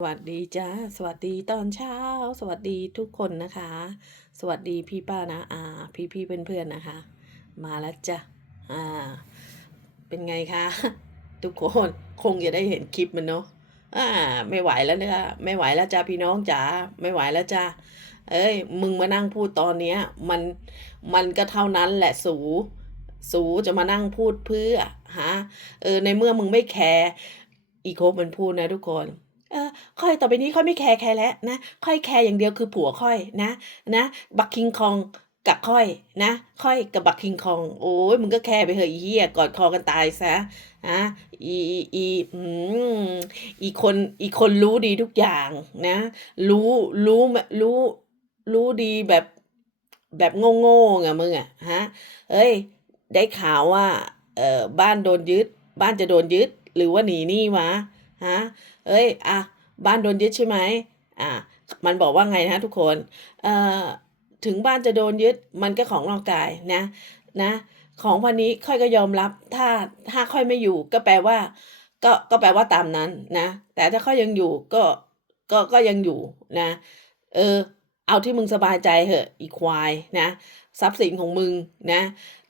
สวัสดีจ้าสวัสดีตอนเช้า สวัสดีทุกคนนะคะ สวัสดีพี่ป้านะอาพี่พี่เพื่อนเพื่อนนะคะ มาแล้วจ้ะอ่า เป็นไงคะ ทุกคนคงจะได้เห็นคลิปมันเนาะอ่า ไม่ไหวแล้วนะคะไม่ไหวแล้วจ้าพี่น้องจ๋าไม่ไหวแล้วจ้าเอ้ย มึงมานั่งพูดตอนเนี้ย มันมันก็เท่านั้นแหละสูสูจะมานั่งพูดเพื่อฮะเออในเมื่อมึงไม่แคร์อีโคมันพูดนะทุกคน ค่อยต่อไปนี้ค่อยไม่แคร์ใครแล้วนะค่อยแคร์อย่างเดียวคือผัวค่อยนะนะบักคิงคองกับค่อยนะค่อยกับบักคิงคองโอ้ยมึงก็แคร์ไปเถอะอีเหี้ยกอดคอกันตายซะนะอีอีอีอืมอีคนอีคนรู้ดีทุกอย่างนะ รู้รู้รู้รู้ดีแบบแบบโง่ๆไงมึงอะฮะเอ้ย ได้ข่าวว่าเออบ้านโดนยึด บ้านจะโดนยึด หรือว่าหนีหนี้วะฮะเอ้ยอะ บ้านโดนยึดใช่ไหมอะมันบอกว่าไงนะทุกคนเอ่อถึงบ้านจะโดนยึดมันก็ของนอกกายนะนะของพันนี้ค่อยก็ยอมรับถ้าถ้าค่อยไม่อยู่ก็แปลว่า ก็ก็แปลว่าตามนั้นนะ แต่ถ้าค่อยยังอยู่ก็ก็ก็ยังอยู่นะ เออ เอาที่มึงสบายใจเหอะอีควายนะ ทรัพย์สินของมึงนะ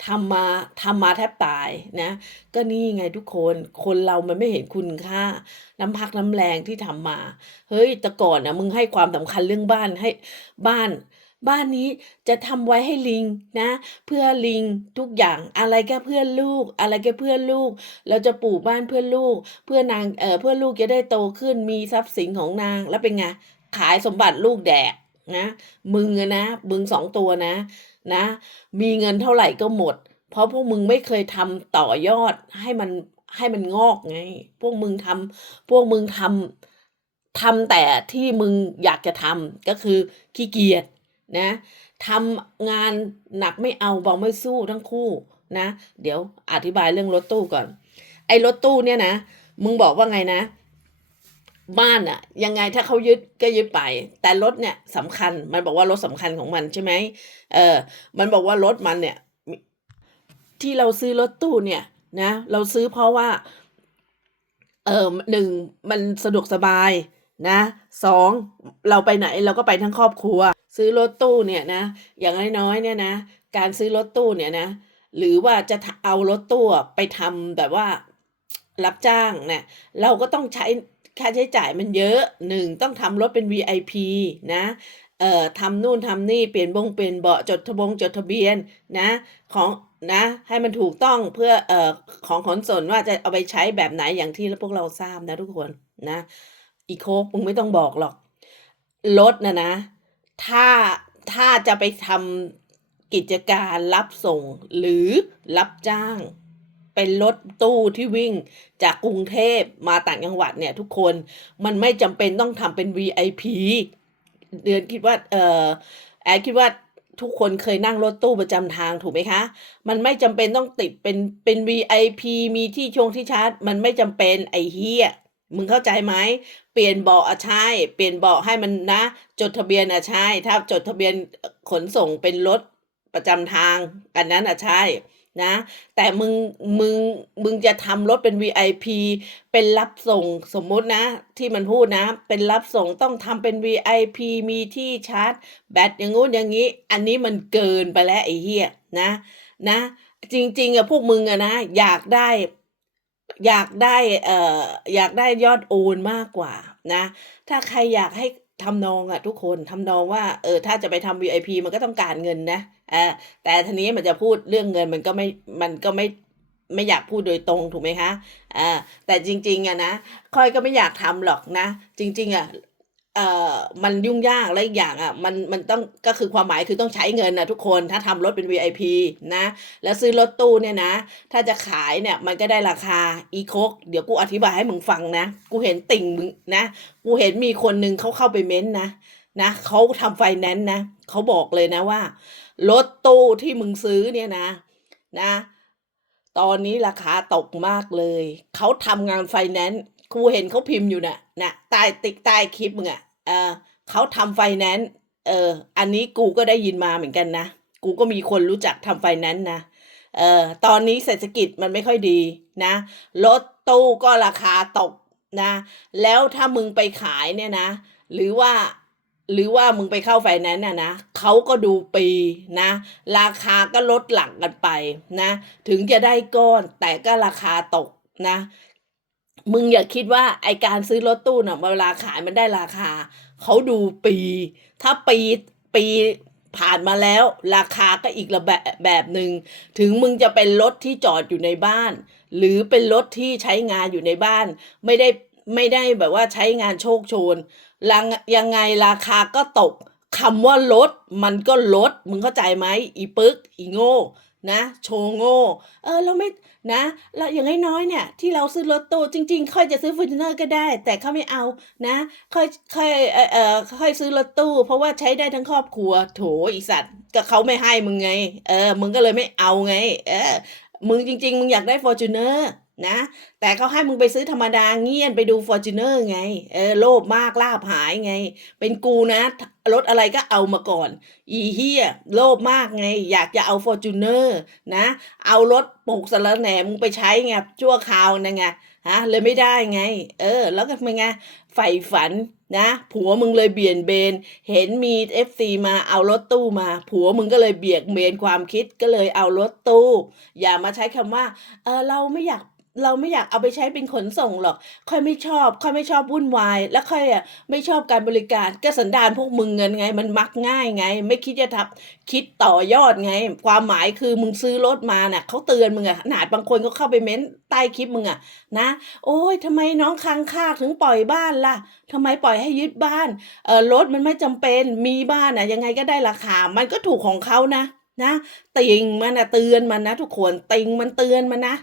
ทำมาทำมาแทบตายนะก็นี่ไงทุกคนคนเรามันไม่เห็นคุณค่า น้ำพักน้ำแรงที่ทำมา เฮ้ยแต่ก่อนนะมึงให้ความสำคัญเรื่องบ้านให้บ้านบ้านนี้จะทำไว้ให้ลิงนะ เพื่อลิงทุกอย่างอะไรก็เพื่อลูก อะไรก็เพื่อลูก เราจะปลูกบ้านเพื่อลูก เพื่อนางเอ่อเพื่อลูกจะได้โตขึ้นมีทรัพย์สินของนางแล้วเป็นไงขายสมบัติลูกแดกนะมึงอนะมึงสองตัวนะ นะ มีเงินเท่าไหร่ก็หมด เพราะพวกมึงไม่เคยทำต่อยอดให้มันให้มันงอกไง พวกมึงทำพวกมึงทำทำแต่ที่มึงอยากจะทำก็คือขี้เกียจนะทำงานหนักไม่เอาเบาไม่สู้ทั้งคู่นะ เดี๋ยวอธิบายเรื่องรถตู้ก่อน ไอ้รถตู้เนี่ยนะ มึงบอกว่าไงนะ บ้านอะยังไงถ้าเขายึดก็ยึดไป แต่รถเนี่ยสำคัญมันบอกว่ารถสำคัญของมันใช่ไหมเออมันบอกว่ารถมันเนี่ย ที่เราซื้อรถตู้เนี่ยนะเราซื้อเพราะว่า เออหนึ่งมันสะดวกสบายนะสองเราไปไหนเราก็ไปทั้งครอบครัว ซื้อรถตู้เนี่ยนะอย่างน้อยๆเนี่ยนะการซื้อรถตู้เนี่ยนะหรือว่าจะเอารถตู้ไปทำแบบว่ารับจ้างเนี่ยเราก็ต้องใช้ ค่าใช้จ่ายมันเยอะหนึ่งต้องทำรถเป็น VIP นะเอ่อทำนู่นทำนี่เปลี่ยนบงเปลี่ยนเบาะจดทะบงจดทะเบียนนะของนะให้มันถูกต้องเพื่อเอ่อของขนส่งว่าจะเอาไปใช้แบบไหนอย่างที่พวกเราทราบนะทุกคนนะอีโคกมึงไม่ต้องบอกหรอกรถนะนะ ถ้าถ้าจะไปทำกิจการรับส่งหรือรับจ้าง เป็นรถตู้ที่วิ่งจากกรุงเทพมาต่างจังหวัดเนี่ยทุกคนมันไม่จำเป็นต้องทำเป็น VIP เดือนคิดว่าเออแอดคิดว่าทุกคนเคยนั่งรถตู้ประจำทางถูกไหมคะ มันไม่จำเป็นต้องติดเป็นเป็น VIP มีที่ชงที่ชาร์จ มันไม่จำเป็นไอ้เฮียมึงเข้าใจไหม เปลี่ยนเบาะอะใช่ เปลี่ยนเบาะให้มันนะ จดทะเบียนอะใช่ ถ้าจดทะเบียนขนส่งเป็นรถประจำทาง อันนั้นอะใช่ นะ แต่มึงมึงมึงจะทำรถเป็น VIP เป็นรับส่งสมมตินะ ที่มันพูดนะ เป็นรับส่งต้องทำเป็น VIP มีที่ชาร์จ แบตอย่างงู้นอย่างนี้ อันนี้มันเกินไปแล้วไอ้เหี้ยนะนะ จริง ๆอะพวกมึงอะนะ อยากได้อยากได้เอ่ออยากได้ยอดโอนมากกว่านะ ถ้าใครอยากให้ ทำนองอะทุกคนทำนองว่าเออถ้าจะไปทำ VIP มันก็ต้องการเงินนะอ่าแต่ทีนี้มันจะพูดเรื่องเงินมันก็ไม่มันก็ไม่ไม่อยากพูดโดยตรงถูกไหมคะอ่าแต่จริง ๆอะนะค่อยก็ไม่อยากทำหรอกนะ จริง ๆอะ เอ่อมันยุ่งยากและอีกอย่างอะมันมันต้องก็คือความหมายคือต้องใช้เงินนะทุกคนถ้าทำรถเป็น VIP นะ แล้วซื้อรถตู้เนี่ยนะ ถ้าจะขายเนี่ยมันก็ได้ราคาอีโคกเดี๋ยวกูอธิบายให้มึงฟังนะ กูเห็นติ่งมึงนะ กูเห็นมีคนหนึ่งเขาเข้าไปเม้นต์นะนะเขาทำไฟแนนซ์นะเขาบอกเลยนะว่า รถตู้ที่มึงซื้อเนี่ยนะนะ ตอนนี้ราคาตกมากเลย เขาทำงานไฟแนนซ์ครูเห็นเขาพิมพ์อยู่นะ่ะนะใต้ติ๊กใต้คลิปมึงอะ เออเขาทำไฟแนนซ์เอออันนี้กูก็ได้ยินมาเหมือนกันนะ กูก็มีคนรู้จักทำไฟแนนซ์นะเออตอนนี้เศรษฐกิจมันไม่ค่อยดีนะรถตู้ก็ราคาตกนะ แล้วถ้ามึงไปขายเนี่ยนะ หรือว่าหรือว่ามึงไปเข้าไฟแนนซ์น่ะนะเขาก็ดูปีนะ ราคาก็ลดหลังกันไปนะ ถึงจะได้ก้อนแต่ก็ราคาตกนะ มึงอย่าคิดว่าไอการซื้อรถตู้น่ะเวลาขายมันได้ราคา เขาดูปี ถ้าปีปีผ่านมาแล้ว ราคาก็อีกระแบบแบบหนึ่งถึงมึงจะเป็นรถที่จอดอยู่ในบ้าน หรือเป็นรถที่ใช้งานอยู่ในบ้าน ไม่ได้ไม่ได้แบบว่าใช้งานโชคโชนลังยังไงราคาก็ตกคำว่าลดมันก็ลด มึงเข้าใจไหมอีปึก อีโง่ นะโชงโง่เออเราไม่นะเราอย่างน้อยๆเนี่ย ที่เราซื้อรถตู้จริงๆ ค่อยจะซื้อฟอร์จูเนอร์ก็ได้ แต่เขาไม่เอานะ ค่อยค่อยเออเออค่อยซื้อรถตู้ เพราะว่าใช้ได้ทั้งครอบครัวโถอีสัตว์ก็เขาไม่ให้มึงไง เออ มึงก็เลยไม่เอาไง เออมึงจริง ๆ มึงอยากได้ฟอร์จูเนอร์ นะ แต่เขาให้มึงไปซื้อธรรมดาเงียนไปดูฟอร์จูเนอร์ไง เออโลภมากลาบหายไง เป็นกูนะรถอะไรก็เอามาก่อน อีเฮียโลภมากไง อยากจะเอาฟอร์จูเนอร์นะ เอารถปลูกสารแหนมึงไปใช้ไงชั่วคราวนะไงฮะเลยไม่ได้ไง เออ แล้วก็เป็นไงใฝ่ฝันนะ ผัวมึงเลยเบี่ยนเบน เห็นมีเอฟซีมาเอารถตู้มา ผัวมึงก็เลยเบียกเบนความคิดก็เลยเอารถตู้ อย่ามาใช้คำว่า เออเราไม่อยาก เราไม่อยากเอาไปใช้เป็นขนส่งหรอก ค่อยไม่ชอบ ค่อยไม่ชอบวุ่นวาย แล้วค่อยอะไม่ชอบการบริการก็สันดานพวกมึงเงินไง มันมักง่ายไง ไม่คิดจะทับคิดต่อยอดไง ความหมายคือมึงซื้อรถมาน่ะเขาเตือนมึงอะขนาดบางคนก็เข้าไปเม้นใต้คลิปมึงอะนะ โอ้ยทำไมน้องค้างค่าถึงปล่อยบ้านล่ะทำไมปล่อยให้ยึดบ้านเออรถมันไม่จำเป็นมีบ้านอะยังไงก็ได้ราคา มันก็ถูกของเขานะนะติงมันนะเตือนมันนะทุกคนติงมันเตือนมันนะ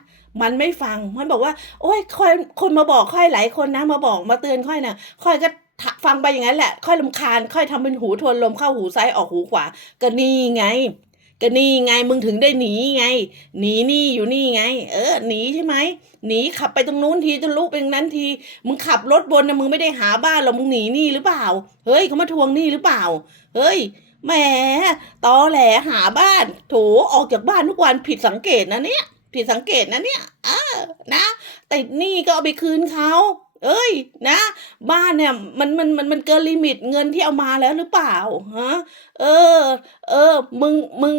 มันไม่ฟัง มันบอกว่า โอ้ยค่อยคนมาบอกค่อยหลายคนนะ มาบอกมาเตือนค่อยนะค่อยก็ฟังไปอย่างนั้นแหละ ค่อยลำคาญ ค่อยทำเป็นหูทวนลมเข้าหูซ้ายออกหูขวา ก็นี่ไง ก็นี่ไง มึงถึงได้หนีไง หนีนี่อยู่นี่ไง เออ หนีใช่ไหม หนีขับไปตรงนู้นทีจะลุกไปตรงนั้นที มึงขับรถบนนะมึงไม่ได้หาบ้านหรอกมึงหนีนี่หรือเปล่า เฮ้ยเขามาทวงนี้หรือเปล่า เฮ้ยแหมตอแหลหาบ้าน โถ ออกจากบ้านทุกวันผิดสังเกตนะเนี่ย ผิดสังเกตนะเนี่ยเออนะติดหนี้ก็เอาไปคืนเขาเอ้ยนะ บ้านเนี่ยมันมันมันมันเกินลิมิตเงินที่เอามาแล้วหรือเปล่าฮะเออ เออ มึงมึง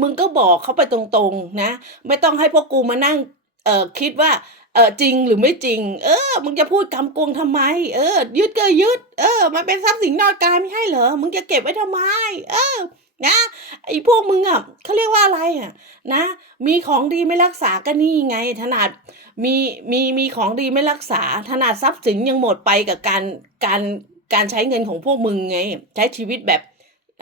มึงก็บอกเขาไปตรงๆนะ ไม่ต้องให้พวกกูมานั่งเอ่อคิดว่าเออจริงหรือไม่จริง เออ มึงจะพูดกำกวงทำไม เออ ยึดก็ยึด เออ มันเป็นทรัพย์สินนอกกายไม่ให้เหรอ มึงจะเก็บไว้ทำไม เออ นะไอ้พวกมึงอะเขาเรียกว่าอะไรอะนะ มีของดีไม่รักษาก็นี่ไงถนาดมีมีมีของดีไม่รักษาถนาดทรัพย์สินยังหมดไปกับการการการใช้เงินของพวกมึงไง ใช้ชีวิตแบบ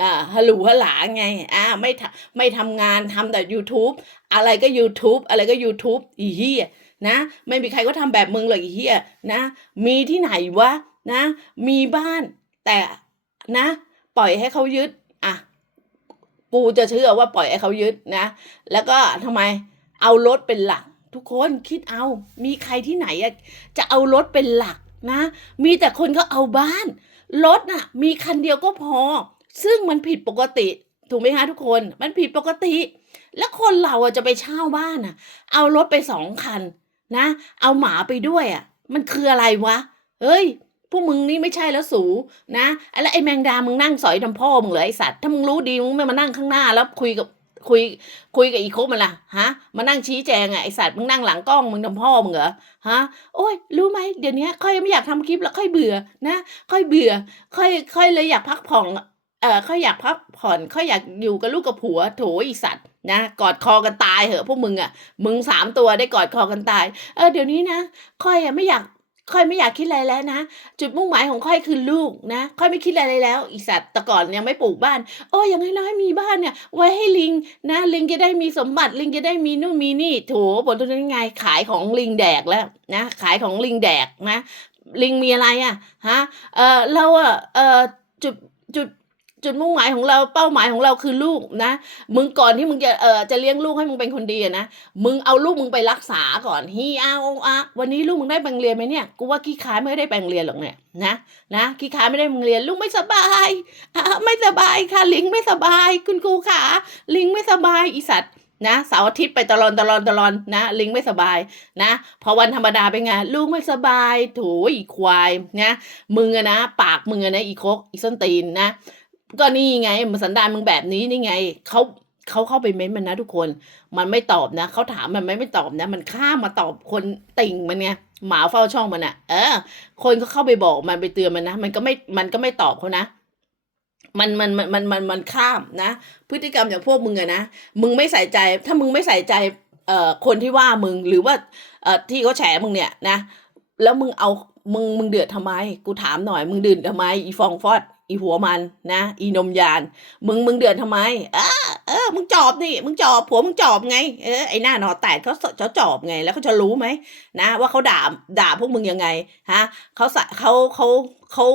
อ่าฮัลโหลฮัลหลาไงอ่าไม่ทำไม่ทำงานทำแต่ YouTube อะไรก็ YouTube อะไรก็ YouTube อีเหี้ยนะไม่มีใครก็ทำแบบมึงหรอกอีเหี้ยนะ มีที่ไหนวะนะ มีบ้านแต่นะ ปล่อยให้เขายึด อะกูจะเชื่อว่าปล่อยให้เขายึดนะ แล้วก็ทำไมเอารถเป็นหลัก ทุกคนคิดเอามีใครที่ไหนจะเอารถเป็นหลักนะ มีแต่คนก็เอาบ้าน รถน่ะ มีคันเดียวก็พอ ซึ่งมันผิดปกติ ถูกไหมคะทุกคน มันผิดปกติ แล้วคนเราอะจะไปเช่าบ้านอะ เอารถไปสองคันนะ เอาหมาไปด้วยอะ มันคืออะไรวะ เฮ้ย พวกมึงนี่ไม่ใช่แล้วสูนะแล้วไอ้แมงดามึงนั่งสอยทำพ่อมึงเหรอไอสัตว์ถ้ามึงรู้ดีมึงไม่มานั่งข้างหน้าแล้วคุยกับคุยคุยกับอีโคมันล่ะฮะมานั่งชี้แจงอะไอสัตว์มึงนั่งหลังกล้องมึงทำพ่อมึงเหรอฮะโอ้ยรู้ไหมเดี๋ยวนี้ค่อยไม่อยากทำคลิปแล้วค่อยเบื่อนะค่อยเบื่อ ค่อยค่อยเลยอยากพักผ่อนเอ่อค่อยอยากพักผ่อนค่อยอยากอยู่กับลูกกับผัวโถอีสัตว์นะกอดคอกันตายเหอะพวกมึงอะมึงสามตัวได้กอดคอกันตาย เออเดี๋ยวนี้นะค่อยอะไม่อยาก ค่อยไม่อยากคิดอะไรแล้วนะ จุดมุ่งหมายของค่อยคือลูกนะ ค่อยไม่คิดอะไรเลยแล้ว อีสัตว์แต่ก่อนยังไม่ปลูกบ้าน โอ้ยอย่างน้อยๆมีบ้านเนี่ย ไว้ให้ลิงนะ ลิงจะได้มีสมบัติ ลิงจะได้มีนู่นมีนี่ โถผลตรงนั้นไง ขายของลิงแดกแล้วนะ ขายของลิงแดกนะ ลิงมีอะไรอะฮะ เออเราอะเออจุดจุด จุดมุ่งหมายของเราเป้าหมายของเราคือลูกนะ มึงก่อนที่มึงจะเอ่อจะเลี้ยงลูกให้มึงเป็นคนดีนะ มึงเอาลูกมึงไปรักษาก่อนฮีอาโออาวันนี้ลูกมึงได้ไปโรงเรียนไหมเนี่ย กูว่าขี้ค้าไม่ได้ไปโรงเรียนหรอกเนี่ยนะนะขี้ค้าไม่ได้ไปโรงเรียนลูกไม่สบายอไม่สบายค่ะลิงไม่สบาย คุณครูขาลิงไม่สบายอีสัตว์นะเสาร์อาทิตย์ไปตลอนตลอนตลอนนะ ลิงไม่สบายนะ พอวันธรรมดาเป็นไงลูกไม่สบายถูอีควายนะมึงอะนะ ปากมึงอะนะอีโคกอีส้นตีนนะ ก็นี่ไงมันสันดานมึงแบบนี้นี่ไงเขาเขาเข้าไปเม้นมันนะทุกคน มันไม่ตอบนะเขาถามมันไม่ไม่ตอบนะ มันข้ามมาตอบคนติ่งมันไงหมาเฝ้าช่องมันอะเออ คนก็เข้าไปบอกมันไปเตือนมันนะมันก็ไม่มันก็ไม่ตอบเขานะมันมันมันมันมันมันข้ามนะ พฤติกรรมอย่างพวกมึงอะนะมึงไม่ใส่ใจ ถ้ามึงไม่ใส่ใจเอ่อคนที่ว่ามึงหรือว่าเอ่อที่เขาแฉมึงเนี่ยนะ แล้วมึงเอามึงมึงเดือดทำไม กูถามหน่อย มึงเดือดทำไมอีฟองฟอด อีหัวมันนะ อีนมยาน มึงมึงเดือดทำไม เออเออมึงจอบนี่มึงจอบผัวมึงจอบไงเออไอ้หน้าหนอแตกเขาเขาจอบไง แล้วเขาจะรู้ไหมนะ ว่าเขาด่าด่าพวกมึงยังไงฮะเขาสะเขาเขาเขา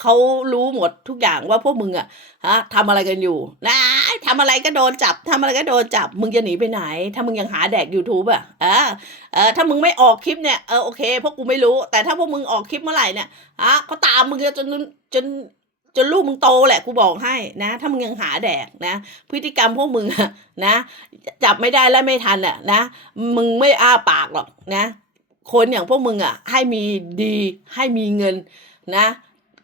เขารู้หมดทุกอย่างว่าพวกมึงอะฮะทำอะไรกันอยู่นะทำอะไรก็โดนจับทำอะไรก็โดนจับ มึงจะหนีไปไหน ถ้ามึงยังหาแดก YouTube อะเออเออถ้ามึงไม่ออกคลิปเนี่ยเออโอเคพวกกูไม่รู้ แต่ถ้าพวกมึงออกคลิปเมื่อไหร่เนี่ยฮะเขาตามมึงจนจน จนลูกมึงโตแหละกูบอกให้นะถ้ามึงยังหาแดกนะ พฤติกรรมพวกมึงนะจับไม่ได้และไม่ทันอะนะมึงไม่อ้าปากหรอกนะ คนอย่างพวกมึงอะ ให้มีดีให้มีเงินนะ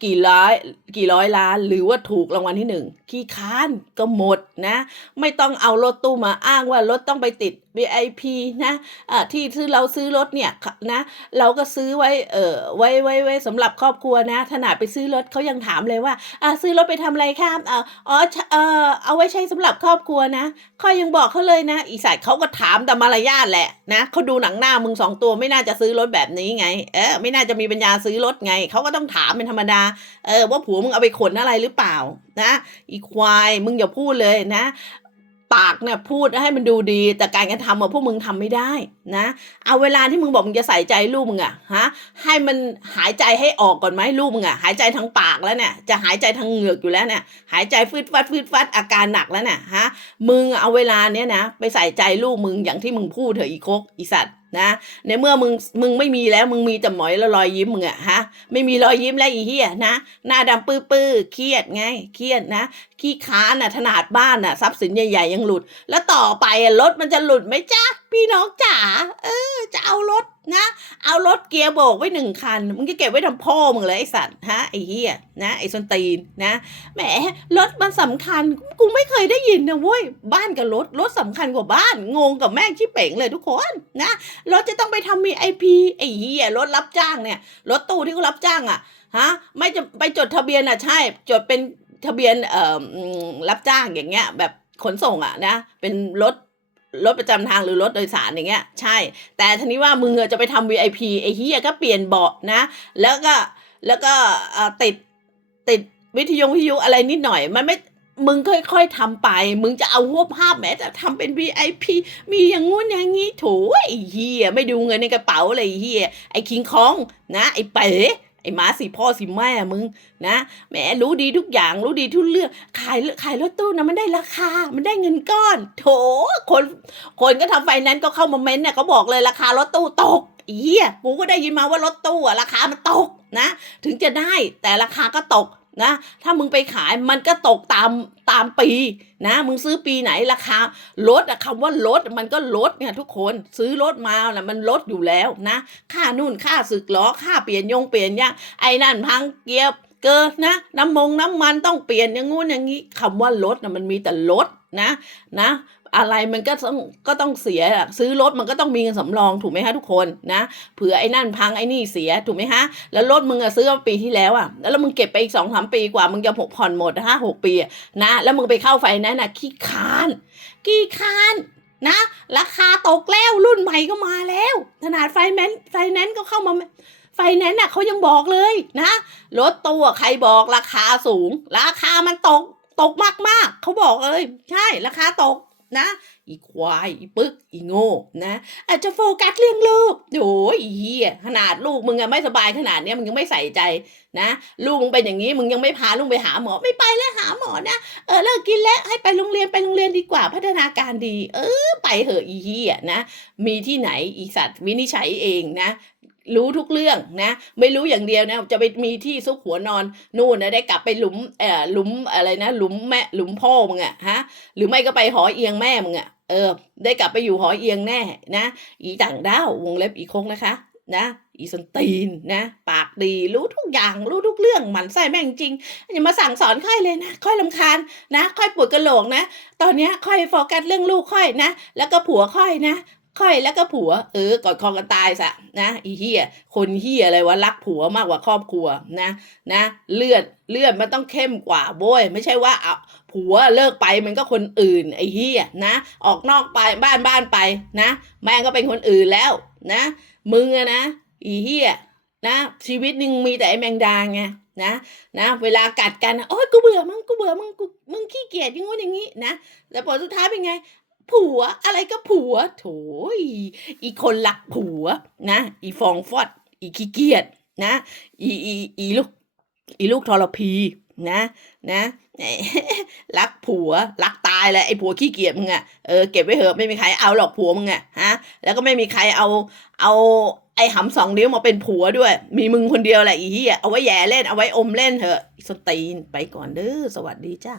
กี่ร้อยกี่ร้อยล้าน หรือว่าถูกรางวัลที่หนึ่งขี้ค้านก็หมดนะ ไม่ต้องเอารถตู้มาอ้างว่ารถต้องไปติด VIP นะอ่าที่ที่เราซื้อรถเนี่ยนะเราก็ซื้อไว้เออไว้ไว้ไว้สำหรับครอบครัวนะขนาดไปซื้อรถเขายังถามเลยว่าอ่าซื้อรถไปทำอะไรครับอ่าอ๋อเออเอาไว้ใช้สำหรับครอบครัวนะข้อยยังบอกเขาเลยนะ อีสายเขาก็ถามแต่มารยาทแหละนะเขาดูหนังหน้ามึงสองตัวไม่น่าจะซื้อรถแบบนี้ไงเออไม่น่าจะมีปัญญาซื้อรถไงเขาก็ต้องถามเป็นธรรมดาเออ ว่าผัวมึงเอาไปขนอะไรหรือเปล่า นะอีควายมึงอย่าพูดเลยนะ ปากเนี่ยพูดให้มันดูดี แต่การกระทำอะพวกมึงทำไม่ได้นะ เอาเวลาที่มึงบอกมึงจะใส่ใจลูกมึงอะฮะ ให้มันหายใจให้ออกก่อนไหมลูกมึงอะหายใจทางปากแล้วเนี่ย จะหายใจทางเหงือกอยู่แล้วเนี่ย หายใจฟืดฟัดฟืดฟัดอาการหนักแล้วเนี่ยฮะ มึงเอาเวลาเนี้ยนะไปใส่ใจลูกมึงอย่างที่มึงพูดเถอะอีโคกอีสัตว์นะในเมื่อมึงมึงไม่มีแล้วมึงมีแต่หมอยแล้วรอยยิ้มมึงอะฮะไม่มีรอยยิ้มแล้วอีเหี้ยนะหน้าดำปื้อปื้อเครียดไงเครียดนะขี้ค้านน่ะถนาดบ้านน่ะทรัพย์สินใหญ่ๆยังหลุด แล้วต่อไปอะรถมันจะหลุดไหมจ๊ะพี่น้องจ๋าเออ จะเอารถนะ เอารถเกียร์โบกไว้หนึ่งคัน มึงจะเก็บไว้ทำพ่อมึงเลยไอสัตว์ฮะไอเหี้ยนะไอส้นตีนนะแหมรถมันสำคัญกูไม่เคยได้ยินนะเว้ยบ้านกับรถรถสำคัญกว่าบ้าน งงกับแม่งชิเป๋งเลยทุกคนนะรถจะต้องไปทำมีไอพีไอ้เหี้ยรถรับจ้างเนี่ยรถตู้ที่เขารับจ้างอะฮะไม่จะไปจดทะเบียนอะใช่ จดเป็นทะเบียนเอ่อรับจ้างอย่างเงี้ยแบบขนส่งอะนะเป็นรถ รถประจำทางหรือรถโดยสารอย่างเงี้ยใช่ แต่ทีนี้ว่ามึงอจะไปทำ VIP ไอ้เหี้ยก็เปลี่ยนเบาะนะ แล้วก็แล้วก็ติดติดวิทยุวิทยุอะไรนิดหน่อย มันไม่มึงค่อยๆทำไป มึงจะเอาหัวภาพแม้แต่ทำเป็น VIP มีอย่างงู้นอย่างงี้โถูไอ้เฮียไม่ดูเงินในกระเป๋าเลยไอ้เฮียไอ้คิงคองนะ ไอ้เป๋ อ้หมาสิพ่อสิแม่มึงนะแหมรู้ดีทุกอย่างรู้ดีทุกเรื่องขายขายรถตู้นะมันได้ราคา มันได้เงินก้อน โถคนคนก็ทำไฟนั้นก็เข้ามาเม้นต์เนี่ยเขาบอกเลยราคารถตู้ตกอ้เฮียกูก็ได้ยินมาว่ารถตู้อะราคามันตกนะ ถึงจะได้แต่ราคาก็ตก นะถ้ามึงไปขายมันก็ตกตามตามปีนะ มึงซื้อปีไหนราคารถอะคำว่าลดมันก็ลดเนี่ยทุกคนซื้อรถมานะมันลดอยู่แล้วนะ ค่านู่นค่าสึกล้อค่าเปลี่ยนยงเปลี่ยนยางไอ้นั่นพังเกียร์เกินนะ น้ำมงน้ำมันต้องเปลี่ยนอย่างงู้นอย่างนี้คำว่าลดนะมันมีแต่ลดนะนะ อะไรมันก็ต้องก็ต้องเสียซื้อรถมันก็ต้องมีเงินสำรองถูกไหมคะทุกคนนะเผื่อไอ้นั่นพังไอ้นี่เสียถูกไหมฮะแล้วรถมึงอะซื้อมาปีที่แล้วอะแล้วมึงเก็บไปอีกสองสามปีกว่ามึงจะผ่อนหมดห้าหกปีนะแล้วมึงไปเข้าไฟแนนซ์อะขี้คานขี้คานนะราคาตกแล้วรุ่นใหม่ก็มาแล้วขนาดไฟแนนซ์ไฟแนนซ์ก็เข้ามาไฟแนนซ์อะเขายังบอกเลยนะรถตัวใครบอกราคาสูง ราคามันตกตกมากๆเขาบอกเลย ใช่ราคาตก นะ อีควายอีปึกอีโง่นะ อาจจะโฟกัสเรื่องลูกโอ้ยอีเหี้ยขนาดลูกมึงอะไม่สบายขนาดเนี้ยมึงยังไม่ใส่ใจนะ ลูกมึงเป็นอย่างนี้มึงยังไม่พาลูกไปหาหมอไม่ไปแล้วหาหมอนะเออเลิกกินแล้วให้ไปโรงเรียนไปโรงเรียนดีกว่าพัฒนาการดี เออ ไปเหอะอีเหี้ยนะ มีที่ไหนอีสัตว์วินิจฉัยเองนะ รู้ทุกเรื่องนะ ไม่รู้อย่างเดียวนะจะไปมีที่ซุกหัวนอนนู่นนะได้กลับไปหลุมเอ่อหลุมอะไรนะหลุมแม่หลุมพ่อมึงอะฮะ หรือไม่ก็ไปหอเอียงแม่มึงอะเออ ได้กลับไปอยู่หอเอียงแน่นะ อีต่างด้าววงเล็บอีโคงนะคะ นะอีสนตีนนะ ปากดีรู้ทุกอย่างรู้ทุกเรื่องหมันไส้แม่งจริงอย่ามาสั่งสอนค่อยเลยนะค่อยลำคาญนะ ค่อยปวดกระโหลกนะ ตอนนี้ค่อยโฟกัสเรื่องลูกค่อยนะ แล้วก็ผัวค่อยนะ ค่อยแล้วก็ผัว เออกอดคอกันตายซะนะอีเฮียคนเฮียอะไรวะรักผัวมากกว่าครอบครัวนะนะเลือดเลือดมันต้องเข้มกว่าโว้ยไม่ใช่ว่าเอาผัวเลิกไปมันก็คนอื่นไอ้เฮียนะ ออกนอกไปบ้านบ้านไปนะแม่งก็เป็นคนอื่นแล้วนะมึงอะนะอีเฮียนะชีวิตหนึ่งมีแต่ไอ้แมงดาไงนะนะเวลากัดกันโอ้ยกูเบื่อมึงกูเบื่อมึงกูมึงขี้เกียจอย่างงู้นอย่างนี้นะแต่ผลสุดท้ายเป็นไง ผัวอะไรก็ผัว โถยอีคนรักผัวนะ อีฟองฟอด อีขี้เกียจนะ อีอีอีลูกอีลูกทรพีนะนะรักผัวรักตายแหละไอ้ผัวขี้เกียจมึงอะเออเก็บไว้เถอะไม่มีใครเอาหรอกผัวมึงอะฮะแล้วก็ไม่มีใครเอาเอาไอ้หำสองนิ้วมาเป็นผัวด้วย มีมึงคนเดียวแหละอีเหี้ยเอาไว้แย่เล่นเอาไว้อมเล่นเถอะสตีนไปก่อนเด้อสวัสดีจ้า